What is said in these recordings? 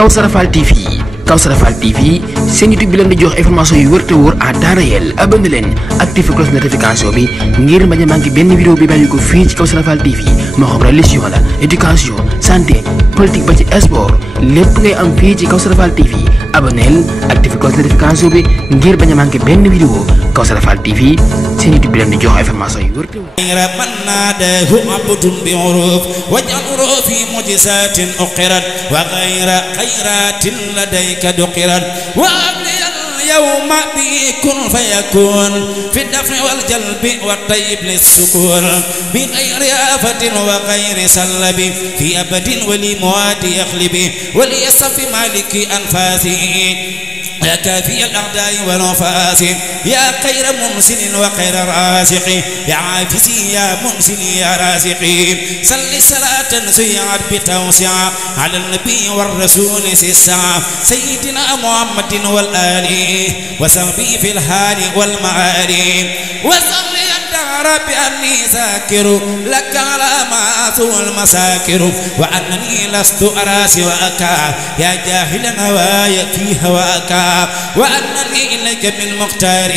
Kawsara Fall TV Kawsara Fall TV seen YouTube bi leen di jox information yu wër te wóor à temps réel abonné leen activé cloche notification bi ngir bañ a manqué benn vidéo bi bàyyi ko fii ci Kawsara Fall TV moo xam religion la éducation santé politique ba ci sport lépp ngay am fii ci Kawsara Fall TV abonneel activé cloche notification bi ngir bañ a manqué benn vidéo Kawsara Fall TV seen YouTube bi leen di jox information yu wër te لديك دقرت وأبلي اليوم بكن فيكون في الدفع والجلب والطيب للسكون بغير آفة وغير سلب في أبد ولمواد يخلب وليصف مالك أنفاسه يا كافي الأعداء والنفاس يا خير منسل وخير رازق يا عافسي يا منسل يا رازق صل صلاة سيعت بتوسع على النبي والرسول سسع سيدنا محمد والآل وصحبه في الحال والمعال وصل الدار بأني ذاكر لك على ما أثوى المساكر وأنني لست أراسي وأكا يا جاهل هواي في هواك وأنني إليك بالمختار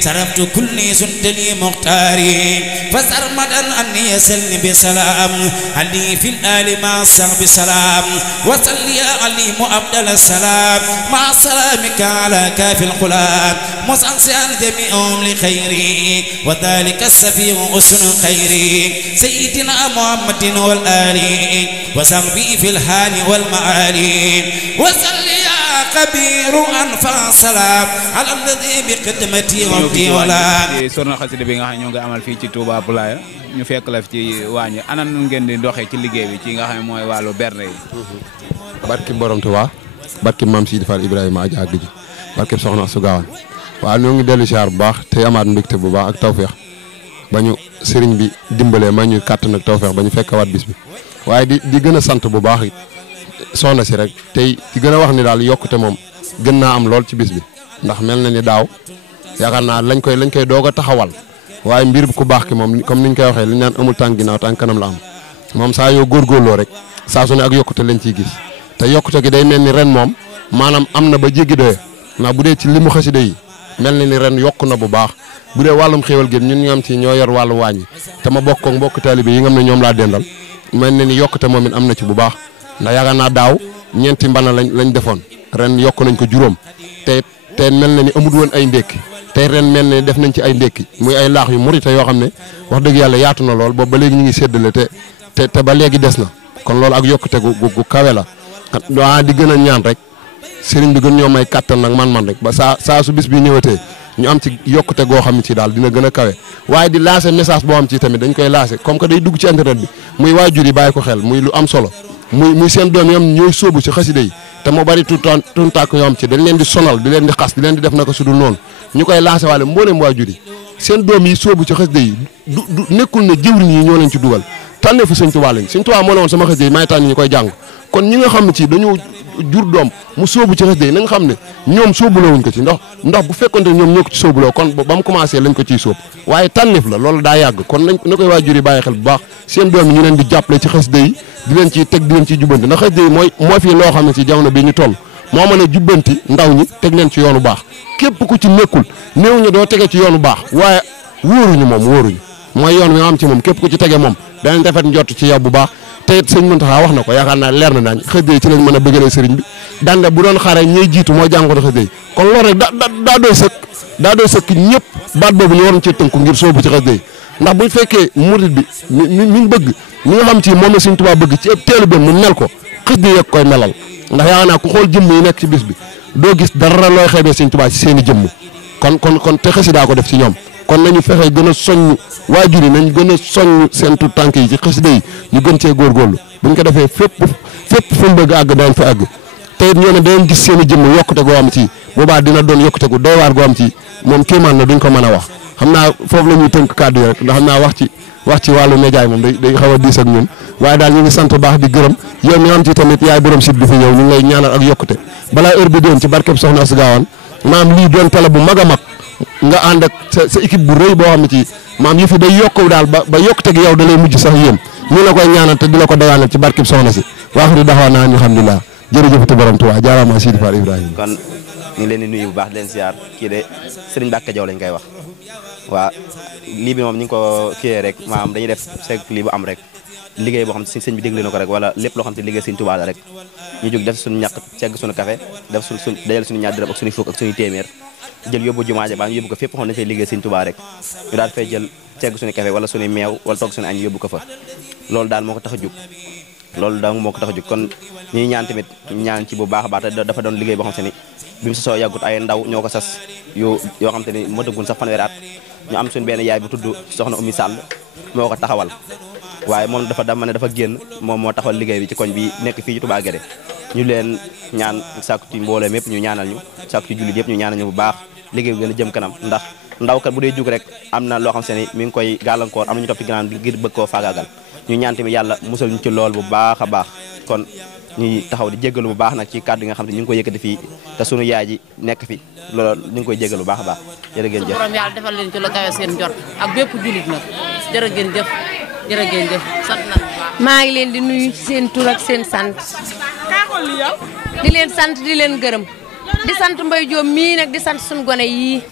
صرفت كل سندني مختاري فسرمدا أني يسلني بسلام علي في الآل مع الصحب سلام وصلي علي مؤبدل السلام مع سلامك على كاف القلاب مصنصا جميعهم لخيري وذلك السفيه أسن خيري سيدنا محمد والآل وصحبه في الحال والمعالي وصلي كبير أنفع سلام على الذي بقدمتي وقتي ولا sorna xasida bi nga xam ñoo ngi amal fii ci Touba Boulaya ñu fekk la fi ci waañu ana nu ngeen di doxee ci liggéey bi ci nga xam mooy wàllu berne yi barki borom Touba barki Mame Sidi Fall Ibrahima Adja Aggi barki soxna Astou Gawane waaw ñoo ngi dellu siyaar bu baax te amaat mbégte bu baax ak tawfeex ba ñu sëriñ bi dimbalee ma ñu kàttan ak tawfeex ba ñu fekkawaat bis bi waaye di gën a sant bu baax it soxna si rek tey di gën a wax ni daal yokkute moom gën naa am lool ci bis bi ndax mel na ni daaw yaakaar naa lañ koy doog a taxawal waaye mbir ku baax ki moom comme niñ koy waxee li ñu naan amul tànk ginnaaw tànk kanam la am moom saa yoo góorgóorloo rek saa su ne ak yokkute lañ ciy gis te yokkute gi day mel ni ren moom maanaam am na ba jéggi doye ndax bu dee ci limu xasida yi mel na ni ren yokku na bu baax bu dee wàllum xéewal gi ñun ñu am ci ñoo yor wàllu waañ yi te ma bokk ak mbokk taalibe yi nga xam ne ñoom laa dendal mel na ni yokkute moom it am na ci bu baax ndax yaakaar naa daaw ñeenti mbana lañ defoon ren yokk nañ ko juróom te mel na ni amul woon ay ndékki tey ren mel na ni def nañ ci ay ndékki muy ay laax yu murite yoo xam ne wax dëgg yàlla yaatu na lool boobu ba léegi ñu ngi séddale te ba léegi des na kon loolu ak yokkute gu kawe la waa di gën a ñaan rek sëriñ bi gën ñoo may kàttan nag man rek ba saa su bis bi ñëwatee ñu am ci yokkute goo xam ne ci daal dina gën a kawe waaye di lancer message boo xam ci tamit dañ koy lancer comme que day dugg ci internet bi muy waajur yi bàyyi ko xel muy lu am solo muy seen doom yam ñooy sóobu ci xasida yi te moo bari tuntaak yoo am ci dañ leen di sonal di leen di xas di leen di def naka sudul noonu ñu koy lancer waale mbooleem waajur yi seen doom yi sóobu ci xasida yi du nekkul ne jëwriñ yi ñoo leen ci dugal tànnee fu Sëñ Tuubaa lañ Sëñ Tuubaa moo ne woon sama xasida yi may tànn ñu koy jàng kon ñi nga xam ne ci dañoo jur doom mu sóobu ci xasida yi na nga xam ne ñoom sóobuloo wuñ ko ci ndax bu fekkonte ñoom ñoo ko ci sóobuloo kon ba mu commencé lañ ko ciy sóob waaye tànneef la loolu daa yàgg kon na koy waajur yi bàyyi xel bu baax seen doom yi ñu leen di jàppale ci xasida yi di leen ciy teg di leen ciy jubbanti ndax xasida yi moo fi loo xam ne ci jamono bi ñu toll moo mën a jubbanti ndaw ñi teg leen ci yoonu baax képp ku ci nekkul néew ñu doo tege ci yoonu baax waaye wóoruñu mooy yoon wi nga xam ci moom képp ku ci tege moom danañ rafet njott ci yow bu baax te it sëñ Muntaxa wax na ko yaakaar naa leer na naañ xasida yi ci lañ mën a bëggalee sëriñ bi dande bu doon xare ñuy jiitu moo jàngoon xasida yi kon loolu rek daa doy sëkk ñëpp baat boobu ñu waroon ci tënku ngir soobu ci xasida yi ndax buñ fekkee murid bi mi bëgg ñi nga xam ci moom la Sëñ Tuubaa bëgg ci teelu bi mu mel ko xasida yi koy melal ndax yaakaar naa ku xool jëmm yi nekk ci bis bi doo gis dara looy xeebee Sëñ Tuubaa ci seen i jëmm kon te xasida ko def ci ñoom kon nañu fexe gën a soññ waajur yi nañ gën a soññ seen tu tànk yi ci xasida yi ñu gën cee góorgóorlu buñ ko defee fépp fu mu bëgg àgg daañ fa àgg te it ñoo ne dañ gis seen i jëmm yokkute goo am ci boobaa dina doon yokkute gu doy waar goo am ci moom kéemaan na duñ ko mën a wax xam naa foofu la ñuy tënk kàddu yi rek ndax xam naa wax ci wàllu média yi moom day xaw a diis ak ñun waaye daal ñu ngi sant baax di gërëm yow mi nga am ci tamit yaay borom site bi fi ñëw ñu ngi lay ñaanal ak yokkute balaa heure bi doon ci barkeb Soxna Astou Gawane maam lii doon télé bu mag a mag nga ànd ak sa équipe bu rëy boo xam ne ci maam yi fi day yokku daal ba yokkute gi yow da lay mujj sax yéen ñu la koy ñaanal te di la ko dawaanal ci barkeb soxna si waaxiru daxawaanaa alhamdulilah jërëjëfati borom Tuubaa jaaraama Sidi Fall Ibrahima. kon ñu ngi leen di nuyu bu baax di leen siyaar kii de Serigne Mbacke Diaw lañ koy wax waa lii bi moom ñu ngi ko kiiyee rek maanaam dañuy def segg lii bu am rek liggéey boo xam ne sëñ bi dégle na ko rek wala lépp loo xam ne liggéey Sëñ Tuubaa la rek ñu jóg def suñu ñàkk segg suñu café def suñu dajal suñu ñaar dërëm ak suñu fukk ak suñu téeméer jël yóbbu jumaa ja baa ñu yóbbu ko fépp xam ne dafay liggéey Sëñ Tuubaa rek ñu daal fay jël segg suñu café wala suñu meew wala togg suñu añ yóbbu ko fa loolu daal moo ko tax a jóg loolu daal moo ko tax a jóg kon ñuy ñaan tamit ñaan ci bu baax a baax te dafa doon liggéey boo xam te ni bi mu sosoo yàggut ay ndaw ñoo ko sas yoo xam te ni mëtagul sax fanweeri at ñu am suñu benn yaay bu tudd soxna Oumy Sall moo ko taxawal waaye moom dama ne dafa génn moom moo taxawal liggéey bi ci koñ bi nekk fii ci Touba Guédé ñu leen ñaan sàkku ci mbooleem yëpp ñu ñaanal ñu sàkku ci jullit yëpp ñu ñaanal ñu bu baax liggéey bi gën a jëm kanam ndax ndaw kat bu dee jug rek am na loo xam se ni mi ngi koy gàllankoor am na ñu topp ci gannaaw ngir bëgg koo faagaagal ñu ñaan tamit yàlla musal ñu ci lool bu baax a baax kon ñuy taxaw di jéggalu bu baax nag ci kàddu yi nga xam ne ñu ngi koy yëkkati fii te sunu yaay ji nekk fi loolu ñu ngi koy jéggalu bu baax a baax jërë ngeen jëf borom yàlla defal leen ci lu kawe seen njort ak bépp jullit nag jërë ngeen jëf jërë ngeen jëf sant nañu bu baax maa ngi leen di nuyu seen tur ak seen sant di leen sant di leen gërëm di sant Mbaye Diop mii nag di sant suñu gone yii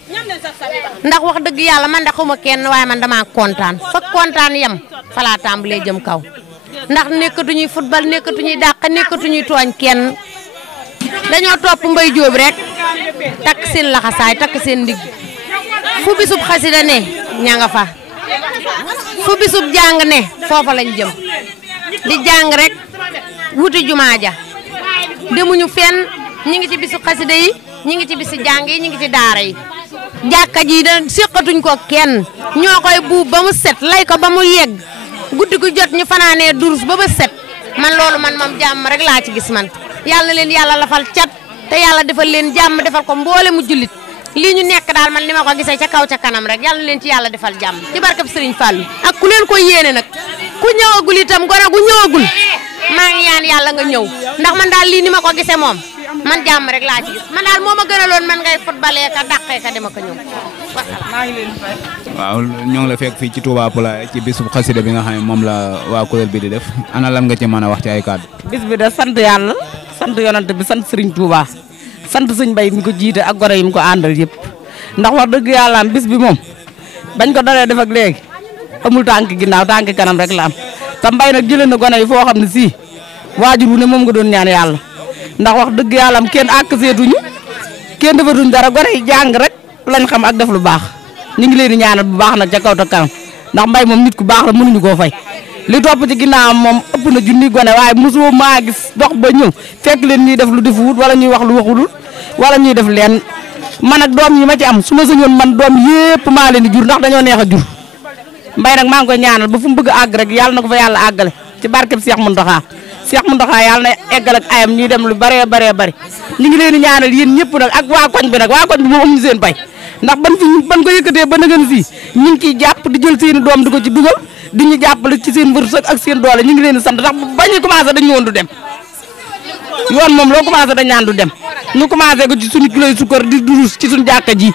ndax wax dëgg yàlla man de xuma kenn waaye man damaa kontaan fa kontaan yem fa laa tàmbalee jëm kaw ndax nekkatuñuy football nekkatuñuy dàq nekkatuñuy tooñ kenn dañoo topp Mbaye Diop rek takk seen laxasaay takk seen ndigg fu bisub xasida ne ña nga fa fu bisub jàng ne foofa lañ jëm di jàng rek wuti jumaa ja demuñu fenn ñi ngi ci bisu xasida yi ñi ngi ci bisu jàng yi ñi ngi ci daara yi jàkka ji da séqatuñ ko kenn ñoo koy buub ba mu set lay ko ba mu yegg guddi gu jot ñu fanaanee durus ba ba set man loolu man moom jàmm rek laa ci gis man yàlla na leen yàlla lafal cat te yàlla defal leen jàmm defal ko mboole mu jullit lii ñu nekk daal man ni ma ko gisee ca kaw ca kanam rek yàlla na leen ci yàlla defal jàmm ci barkab Sëriñ Fallu ak ku leen ko yéene nag ku ñëwagul itam gone gu ñëwagul maa ngi ñaan yàlla nga ñëw ndax man daal lii ni ma ko gisee moom man jàmm rek laa ci gis man daal moo ma gënaloon man ngay footballee ka dàqee ka dema ko ñëw waaw ñoo ngi la fekk fii ci Touba Poulaye ci bisub xasida bi nga xam ne moom la waa kuréel bi di def ana lan nga ci mën a wax ci ay kàddu. bis bi de sant yàlla sant yonante bi sant Serigne Touba sant sëñ Mbay mi ko jiite ak gone yi mu ko àndal yëpp ndax wax dëgg yàlla am bis bi moom bañ ko dalee def ak léegi amul tànk ginnaaw tànk kanam rek la am te Mbay nag jëlee na gone yi foo xam ne sii waajur wu ne moom nga doon ñaan yàlla ndax wax dëgg yàlla am kenn àkk seetuñu kenn defatuñ dara gone yi jàng rek lañ xam ak def lu baax ñu ngi leen di ñaanal bu baax nag ca kaw ta kanam ndax Mbay moom nit ku baax la mënuñu koo fay li topp ci ginnaawam moom ëpp na junni gone waaye mosoo maa gis dox ba ñëw fekk leen ñuy def lu defuwut wala ñuy wax lu waxulul wala ñuy def leen man ak doom yi ma ci am su ma sañoon man doom yépp maa leen di jur ndax dañoo neex a jur Mbay nag maa ngi koy ñaanal ba fu mu bëgg a àgg rek yàlla na ko fa yàlla àggale ci barkeb Cheikh Mountakha Cheikh Mountakha yàlla na eggal ak ayam ñuy dem lu baree bari ñu ngi leen di ñaanal yéen ñëpp nag ak waa koñ bi nag waa koñ bi moom amuñu seen pay ndax ban ko yëkkatee ba nëgën fii ñu ngi ciy jàpp di jël seeni doom di ko ci dugal di ñu jàppale ci seen wërsëg ak seen doole ñu ngi leen di sant ndax bañu commencé dañu woon du dem yoon moom loo commencé dañ naan du dem ñu commencé ko ci suñu kiloy sukkar di durus ci suñu jàkka ji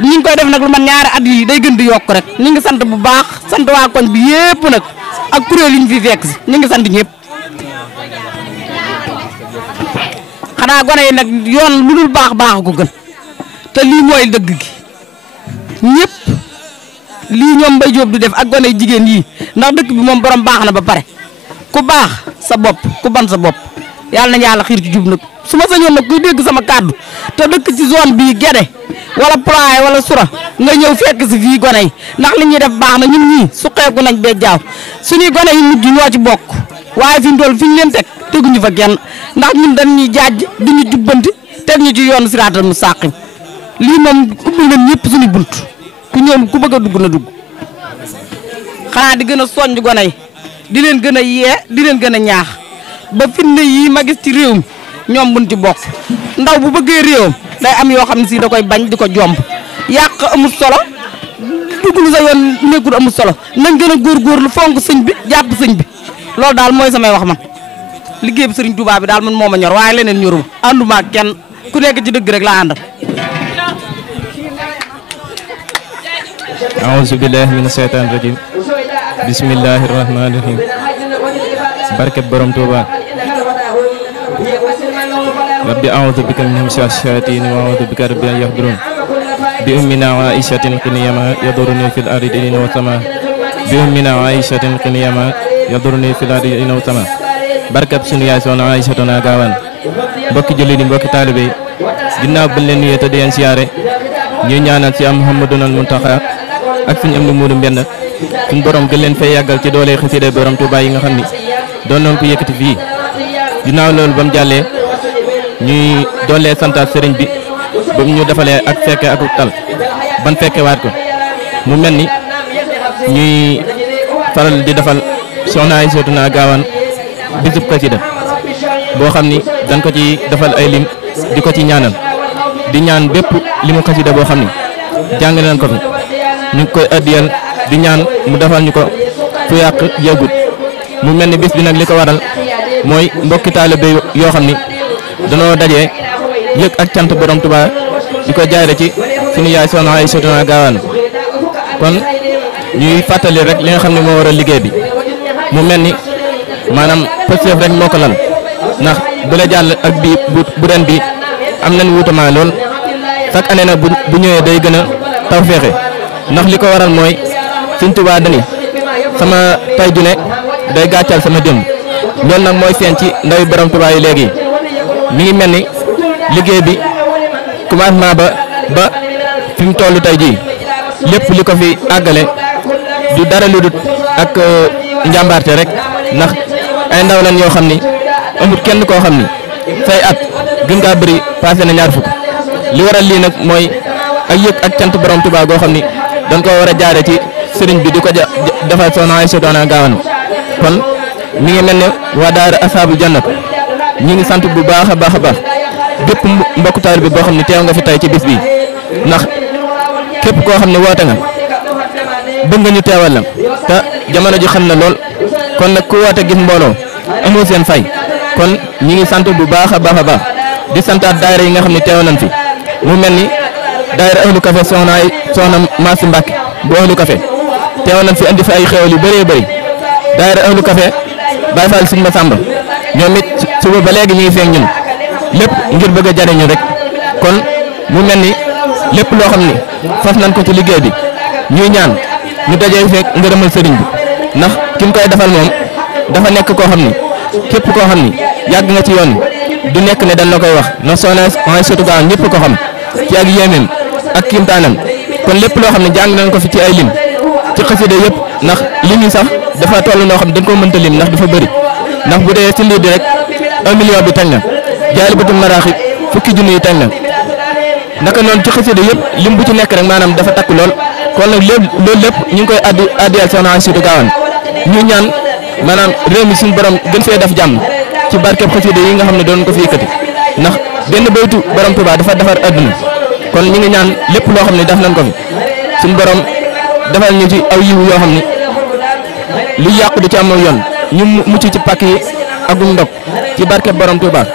ñu ngi koy def nag lu man ñaari at yi day gën di yokk rek ñu ngi sant bu baax sant waa koñ bi yépp nag ak kuréel yi ñu fi fekk si ñu ngi sant ñëpp xanaa gone yi nag yoon lu dul baax ko gën te lii mooy dëgg gi ñëpp lii ñoom Mbaye Diop du def ak gone jigéen yii ndax dëkk bi moom borom baax na ba pare ku baax sa bopp ku ban sa bopp yàlla na yàlla xiir ci jub nag su ma sañoon nag kuy dégg sama kàddu te dëkk ci zone bii Guédé wala Poulaye wala Soura nga ñëw fekk si fii gone yi ndax li ñuy def baax na ñun ñii suqeeku nañ bee jaaw suñuy gone yi mujj ñoo ci bokk waaye fi mu toll fi ñu leen teg teguñu fa kenn ndax ñun dañ ñuy jaaj di ñu jubbanti teg ñu ci yoonu siraatal mustaqim lii moom ubbi nañ ñëpp suñu bunt ku ñëw ku bëgg a dugg na dugg xanaa di gën a soññ gone yi di leen gën a yee di leen gën a ñaax ba fitna yii ma gis ci réew mi ñoom buñ ci bokk ndaw bu bëggee réewam day am yoo xam ne si da koy bañ di ko jomb yàq amul solo dugg lu sa yoon nekkul amul solo nañ gën a góorgóorlu fonk sëñ bi jàpp sëñ bi loolu daal mooy samay wax man liggéey bi sëriñ Touba bi daal man moo ma ñor waaye leneen ñoruma ànduma ak kenn ku nekk ci dëgg rek laa àndal. a'uuzu billaahi mina shaytaani rajiim bismillaahi rahmaani rahiim barke borom Touba rabbi a'udhu bika min hamazaati shayatin wa a'udhu bika rabbi an yahdurun bi ummina Aishatin qiniyama yaduruni fil ardi dina wa sama bi ummina Aishatin qiniyama yaduruni fil ardi dina wa sama barkab sunu yaay soxna Aïsatuna Gaawaan mbokki jullit yi mbokki taalibe yi ginnaaw bañ leen nuyee te di leen siyaare ñuy ñaanal ci am Muhammadunal Muntaxa ak suñu am ni muudu mbenn suñu borom gën leen fay yàggal ci doole xasida borom Tuubaa yi nga xam ni doon noonu ko yëkkati fii ginnaaw loolu ba mu jàllee ñuy doolee santaat sëriñ bi ba mu ñu defalee ak fekke ak tal ban fekkewaat ko mu mel ni ñuy faral di defal soxna Aïsatuna Gaawaan bisub xasida boo xam ni dañ ko ci defal ay lim di ko ci ñaanal di ñaan bépp limu xasida boo xam ni jàng nañ ko fi ñu ngi koy addiyal di ñaan mu defal ñu ko fu yàq yëgut mu mel ni bis bi nag li ko waral mooy mbokki taalibe yoo xam ni danoo dajee yëg ak cant borom Tuubaa di ko jaare ci suñu yaay soxna Aïsatuna Gaawaan kon ñuy fàttali rek li nga xam ne moo waral liggéey bi mu mel ni maanaam pësteef rek moo ko lal ndax bu la jàll ak bii bu ren bi am nañ wuutama lool chaque année nag bu ñëwee day gën a taw feexe ndax li ko waral mooy Sëñ Tuubaa dani sama tay ju ne day gàccal sama démb loolu nag mooy seen ci ndawi borom Tuubaa yi léegi mi ngi mel ni liggéey bi commencement ba fi mu toll tey jii lépp li ko fi àggale du dara lu dut ak njàmbaarte rek ndax ay ndaw lañ yoo xam ni amul kenn koo xam ni say at gën ngaa bëri passé na ñaar fukk li waral lii nag mooy ak yëg ak cant borom Tuubaa goo xam ni dañ ko war a jaare ci sëriñ bi di ko defal soxna Aïsatuna Gaawaan kon mi ngi mel ne waa daara Ashaabul Jannat ñi ngi sant bu baax a baax a baax bépp mbokku taalibe bi boo xam ne teew nga fi tey ci bis bi ndax képp koo xam ne woote nga bëgg nga ñu teewal la te jamono ji xam na lool kon nag ku woote gis mbooloo amoo seen fay kon ñi ngi sant bu baax a baax a baax di santaat daayira yi nga xam ne teew nañ fi mu mel ni daayira Ahlu Café soxna Maasi Mbàkke bu Ahlu Café teew nañ fi andi fi ay xéwal yu bëree bëri daayira Ahlu Café Baay Faal Sëñ Masamba ñoom it suba ba léegi ñu ngi feeñ ñun lépp ngir bëgg a jariñu rek kon mu mel ni lépp loo xam ni fas nañ ko ci liggéey bi ñuy ñaan ñu dajee fekk ngërëmal sëriñ bi ndax ki mu koy defal moom dafa nekk koo xam ni képp koo xam ni yàgg nga ci yoon du nekk ne dañ la koy wax ndax soxna Aïsatuna Gaawaan ñëpp ko xam ci ak yéemeem ak kiimtaanam kon lépp loo xam ne jàng nañ ko fi ci ay lim ci xasida yëpp ndax lim yi sax dafa toll noo xam ne dañ ko mënta lim ndax dafa bëri ndax bu dee ci lii di rek 1 million bi tañ na Jaalibatul Maraaxib fukki junni yi tañ na naka noonu ci xasida yëpp lim bu ci nekk rek maanaam dafa takk lool kon nag loolu lépp ñu ngi koy addiyal soxna Aïsatuna Gaawaan ñu ñaan maanaam réew mi suñu borom gën fee def jàmm ci barkeb xasida yi nga xam ne doon ko fi yëkkati ndax benn baytu borom Tuubaa dafa defar adduna kon ñu ngi ñaan lépp loo xam ne def nañ ko fi suñu borom defal ñu ci aw yiw yoo xam ne lu yàqu du ci am yoon ñu mucc ci pàkk yi ak ndog ci barkeb borom Tuubaa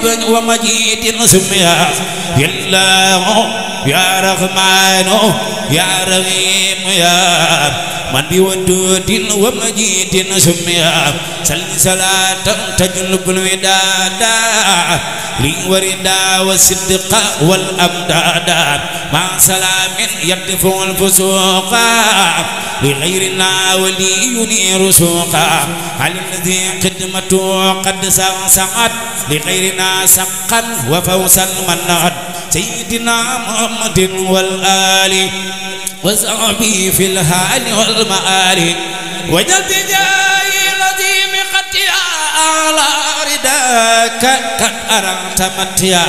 بودود ومجيد سميا الله يا رحمن يا رحيم يا من بودود ومجيد سميا صلاة تجلب الوداد لوردا والصدق والأمداد مع سلام يدفع الفسوق لغيرنا ولي ينير سوقا على الذي خدمته قد سعت لغيرنا سقا وفوزا منعت سيدنا محمد والآل وصحبه في الحال والمآل وجد جاي العظيم قتيا على رداك قد أرمت متيا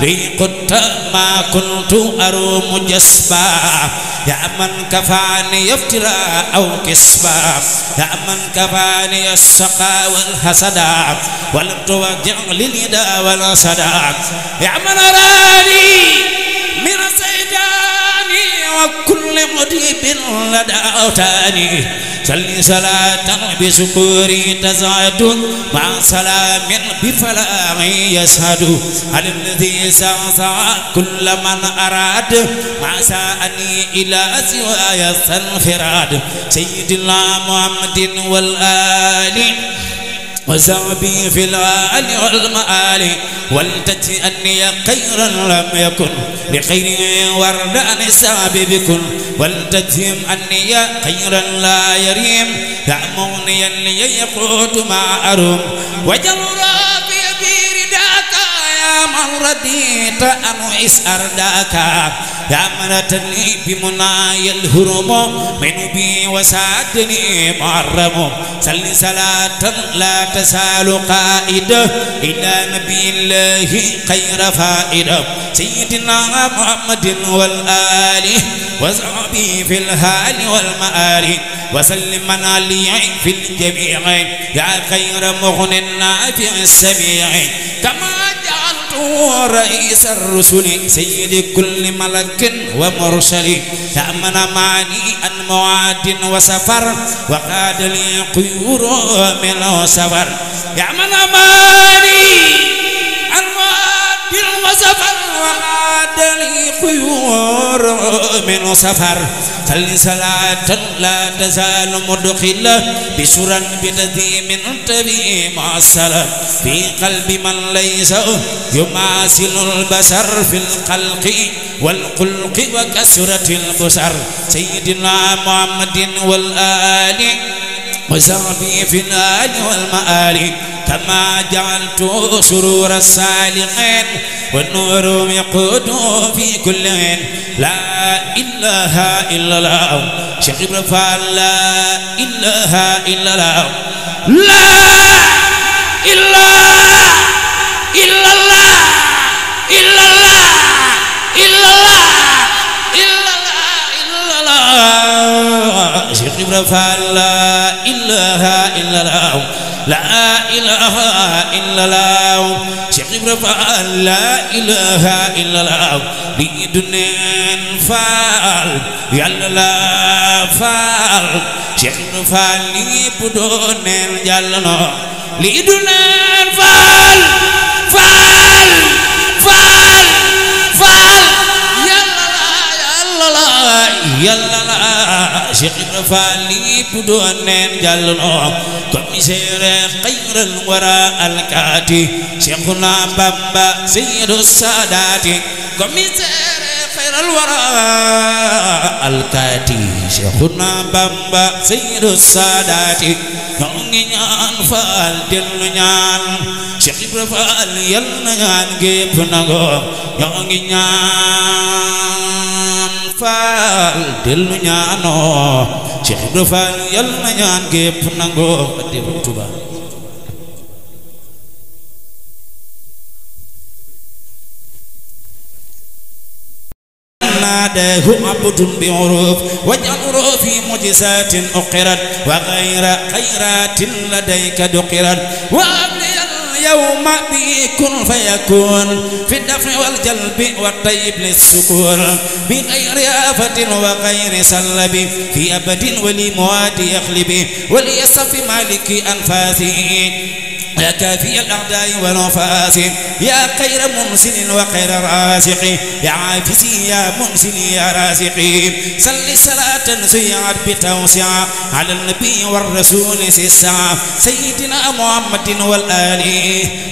لي قلت ما كنت أروم جسبا يا من كفاني افتراء أو كسبا يا من كفاني السقا والحسدا ولم توجع لليدا والصدا يا من أراني من السيدان كل مديب لدى أوتاني صلي صلاة بشكوري تزعد مع سلام بفلاح يسعد على الذي سعى كل من أراد مع سأني إلى سواي الانفراد سيدنا محمد والآل وصحبه في الآل والمآل ولتجئني خيرا لم يكن لخير وردان السبب بكن ولتجهم أني خيرا لا يريم يأموني اللي يقود ما أروم وجل ربي برداك يا من رديت أن إسأرداك يا من تلي بمناي الهرم من بي وسادني معرم صل صلاة لا تسال قائد إلى نبي الله خير فائد سيدنا محمد والآل وصحبه في الحال والمآل وسلم علي في الجميع يا خير مغن نافع السميع كما رئيس الرسل سيد كل ملك ومرسل يا من معني أن معاد وسفر وقاد لي قيور من سفر يا من معني أن معاد وسفر وقاد لي قيور من سفر صل صلاة لا تزال مدخلة بسرا بتديم تبي معسلة في قلب من ليس يماثل البشر في الخلق والخلق وكسرة البشر سيدنا محمد والآل وصحبه في الآل والمآل كما جعلت سرور الصالحين والنور يقود في كل عين لا إله إلا الله شيخ إبراهيم لا إله إلا الله لا إله إلا الله إلا الله إلا الله إلا الله شيخ إبراهيم لا إله إلا الله لا إله إلا الله شيخ إبراهيم لا إله إلا الله لدنين فال يلا لا فال شيخ إبراهيم بدونين جلنا لدنين فال فال فال فال يلا لا شيخ إبراهيم بدونين جلنا كمسير خير الورى الكاتي شيخنا بابا سيد السادات كمسير خير الورى الكاتي شيخنا بابا سيد السادات ñongi ñaan faal dellu ñaan Cheikh Ibra Faal yal na ñaan gépp nango ñongi ñaan faal dellu ñaanoo Cheikh Ibra Faal yal na ñaan gépp nango addi Tuuba ناداه عبد بعروف واجعل في معجزات أقرت وغير خيرات لديك دقرت وأبلي اليوم بكن فيكون في الدفع والجلب والطيب للسكون بغير آفة وغير سلب في أبد ولمواد يخلب وليصف مالك أنفاسه يا كافي الأعداء والنفاس يا خير منسل وخير رازق يا عافسي يا منسل يا رازق صل صلاة سيعت بتوسع على النبي والرسول سسع سيدنا محمد والآل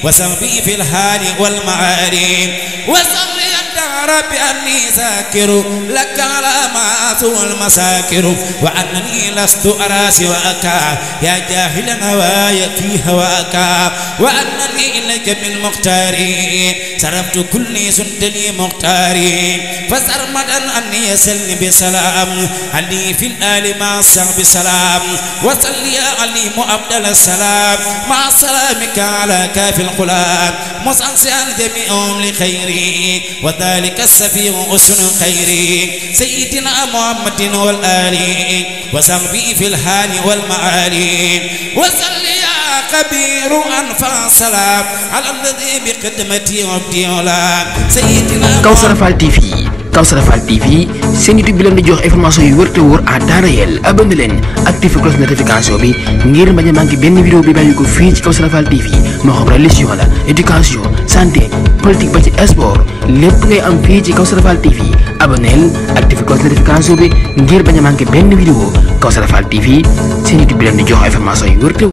وصحبه في الحال والمعالي وصل الدار بأني ذاكر لك على ما سوى المساكر وأنني لست أرى سواك يا جاهل هواي في هواك وأنني إليك بالمختار صرفت كل سنتني مختاري فسرمدا أني يسلني بسلام علي في الآل مع الصحب سلام وصلي علي مؤبدل السلام مع سلامك على كاف القلاب مصنصيا جميعهم لخيري وذلك السفيه أسن خيري سيدنا محمد والآل وصحبه في الحال والمعالي وصلي يا كبير أنفع السلام على الذي بقدمتي عبدي ولا سيدنا Kawsara Fall TV Kawsara Fall TV seen YouTube bi leen di jox information yu wër te wóor à temps réel abonné leen activé cloche notification bi ngir bañ a manqué benn vidéo bi bàyyi ko fii ci Kawsara Fall TV moo xam religion la éducation santé politique ba ci sport lépp ngay am fii ci Kawsara Fall TV abonneel activé cloche notification bi ngir bañ a manqué benn vidéo Kawsara Fall TV seen YouTube bi leen di jox information yu wër te